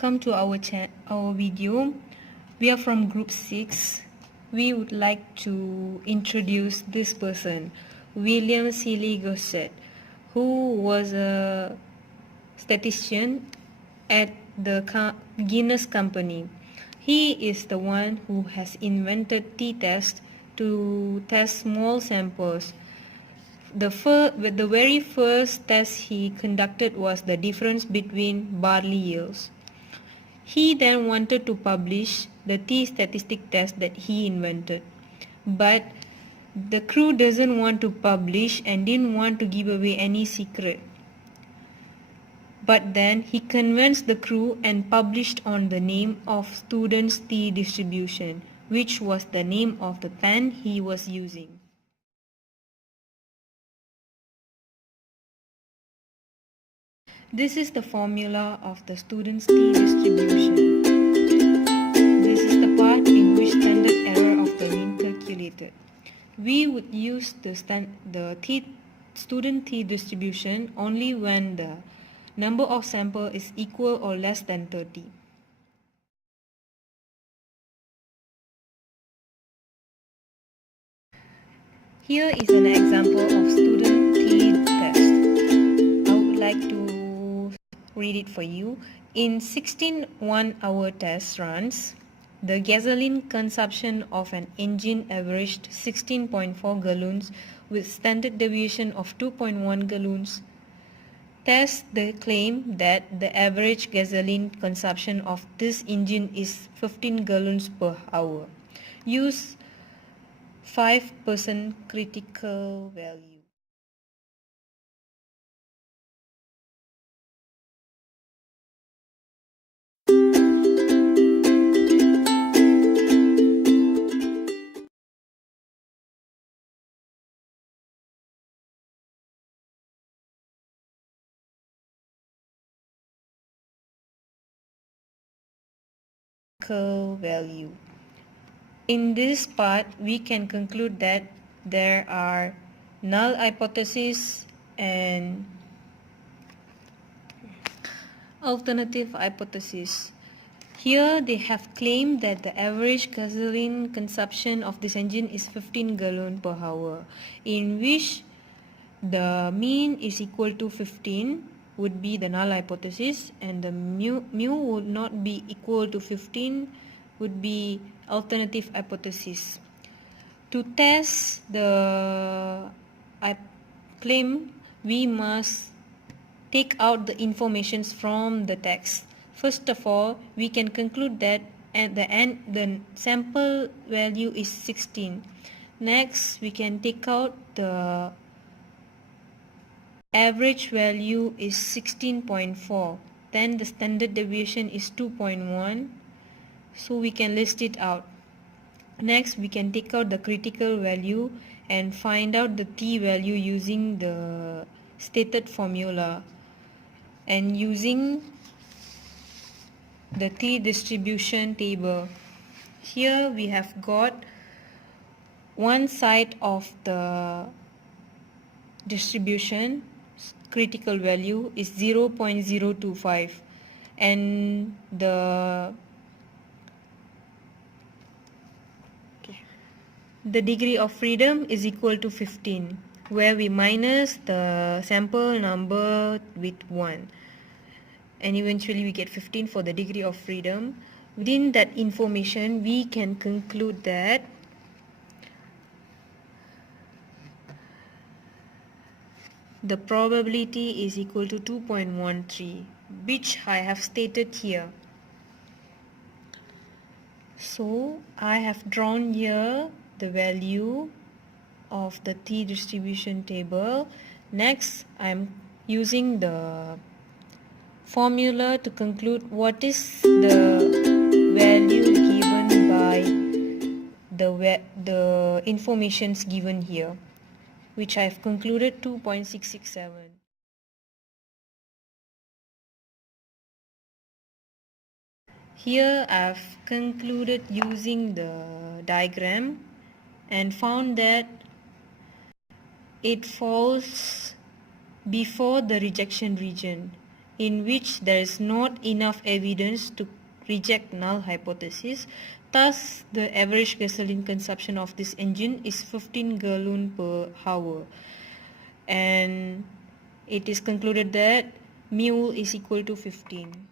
welcome to our video. We are from group 6. We would like to introduce this person, William Seeley Gossett, who was a statistician at the Guinness Company. He is the one who has invented t-test to test small samples. The very first test he conducted was the difference between barley yields. He then wanted to publish the t-statistic test that he invented, but the crew doesn't want to publish and didn't want to give away any secret. But then he convinced the crew and published on the name of students' t distribution, which was the name of the pen he was using. This is the formula of the students' t distribution. This is the part in which standard error of the mean calculated. We would use the student t distribution only when the number of sample is equal or less than 30. Here is an example of student t test. I would like to read it for you. In 16 1-hour test runs, the gasoline consumption of an engine averaged 16.4 gallons with standard deviation of 2.1 gallons. Test the claim that the average gasoline consumption of this engine is 15 gallons per hour. Use 5% critical value. Value. In this part, we can conclude that there are null hypothesis and alternative hypothesis. Here they have claimed that the average gasoline consumption of this engine is 15 gallons per hour, in which the mean is equal to 15 would be the null hypothesis, and the mu would not be equal to 15 would be alternative hypothesis. To test the claim, we must take out the informations from the text. First of all, we can conclude that at the end the sample value is 16. Next, we can take out the average value is 16.4. Then the standard deviation is 2.1. So we can list it out. Next, we can take out the critical value and find out the t value using the stated formula and using the t distribution table. Here we have got one side of the distribution critical value is 0.025 and the degree of freedom is equal to 15, where we minus the sample number with 1 and eventually we get 15 for the degree of freedom. Within that information, we can conclude that the probability is equal to 2.13, which I have stated here. So I have drawn here the value of the t distribution table. Next, I am using the formula to conclude what is the value given by the informations given here, which I have concluded 2.667. Here I have concluded using the diagram and found that it falls before the rejection region, in which there is not enough evidence to reject null hypothesis. Thus, the average gasoline consumption of this engine is 15 gallon per hour. And it is concluded that mu is equal to 15.